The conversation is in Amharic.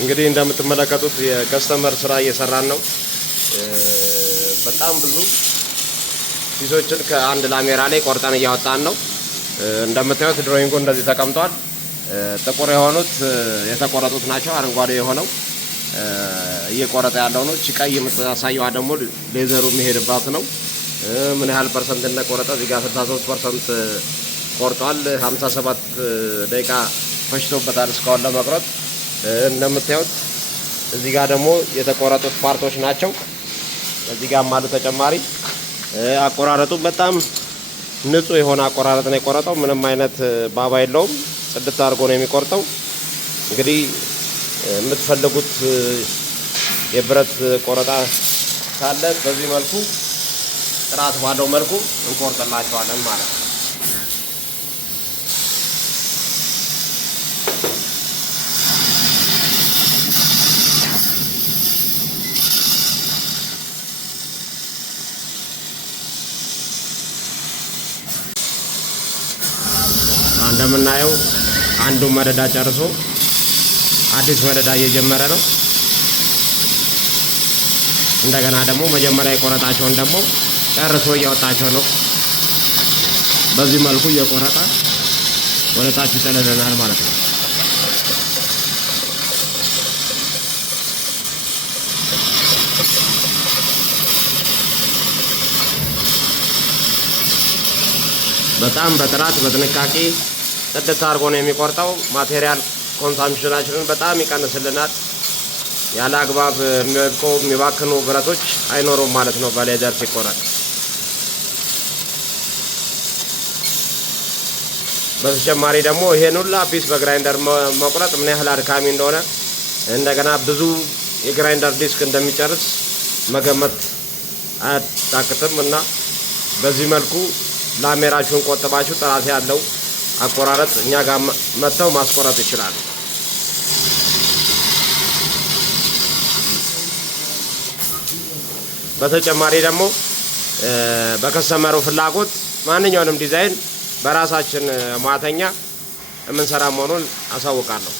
እንግዲህ እንደምትመለከቱት የከስተመር ስራ እየሰራን ነው። በጣም ብዙ ፒሶችን ከአንድ ላሜራ ላይ ቆርጠን እያወጣን ነው። እንደምታዩት ድሮይንጉ እንደዚህ ተቀምጧል። ጥቁር የሆኑት የተቆረጡት ናቸው። አረንጓዴ የሆነው እየቆረጠ ያለው ነው። እቺ ቀይ የምታሳየዋ ደግሞ ሌዘሩ የሚሄድባት ነው። ምን ያህል ፐርሰንት እንደቆረጠ እዚህ ጋር 63% ቆርጧል። 57 ደቂቃ ፈጅቶበታል እስካሁን ለመቁረጥ። እንደምታዩት እዚህ ጋር ደግሞ የተቆረጡት ፓርቶች ናቸው። እዚህ ጋር ማለት ተጨማሪ አቆራረጡ በጣም ንጹህ የሆነ አቆራረጥ ነው የቆረጠው። ምንም አይነት ባባ የለውም። ጽድት አድርጎ ነው የሚቆርጠው። እንግዲህ የምትፈልጉት የብረት ቆረጣ ካለ በዚህ መልኩ ጥራት ባለው መልኩ እንቆርጥላቸዋለን ማለት ነው። እንደምናየው አንዱ መደዳ ጨርሶ አዲስ መደዳ እየጀመረ ነው። እንደገና ደግሞ መጀመሪያ የቆረጣቸውን ደግሞ ጨርሶ እያወጣቸው ነው። በዚህ መልኩ እየቆረጠ ወደ ታች ይጥልልናል ማለት ነው። በጣም በጥራት በጥንቃቄ ጽድት አድርጎ ነው የሚቆርጠው። ማቴሪያል ኮንሳምፕሽናችንን በጣም ይቀንስልናል። ያለ አግባብ የሚወድቁ የሚባክኑ ብረቶች አይኖሩም ማለት ነው በሌዘር ሲቆረጥ። በተጨማሪ ደግሞ ይሄን ሁላ ፒስ በግራይንደር መቁረጥ ምን ያህል አድካሚ እንደሆነ እንደገና ብዙ የግራይንደር ዲስክ እንደሚጨርስ መገመት አያዳግትም እና በዚህ መልኩ ላሜራችሁን ቆጥባችሁ ጥራት ያለው አቆራረጥ እኛ ጋር መጥተው ማስቆረጥ ይችላሉ። በተጨማሪ ደግሞ በከስተመሩ ፍላጎት ማንኛውንም ዲዛይን በራሳችን ማተኛ የምንሰራ መሆኑን አሳውቃለሁ።